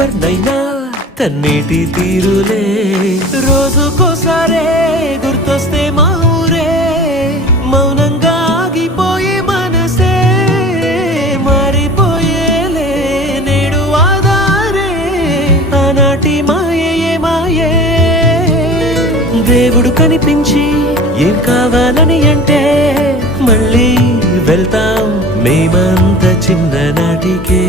ఎవరినైనా తన్నేటి తీరులే రోజుకోసారే గుర్తొస్తే మా ఊరే మౌనంగా ఆగిపోయే మనసే మారిపోయేలే నేడు ఆధారే ఆనాటి మాయే మాయే దేవుడు కనిపించి ఏం కావాలని అంటే మళ్ళీ వెళ్తాం మేమంత చిన్ననాటికే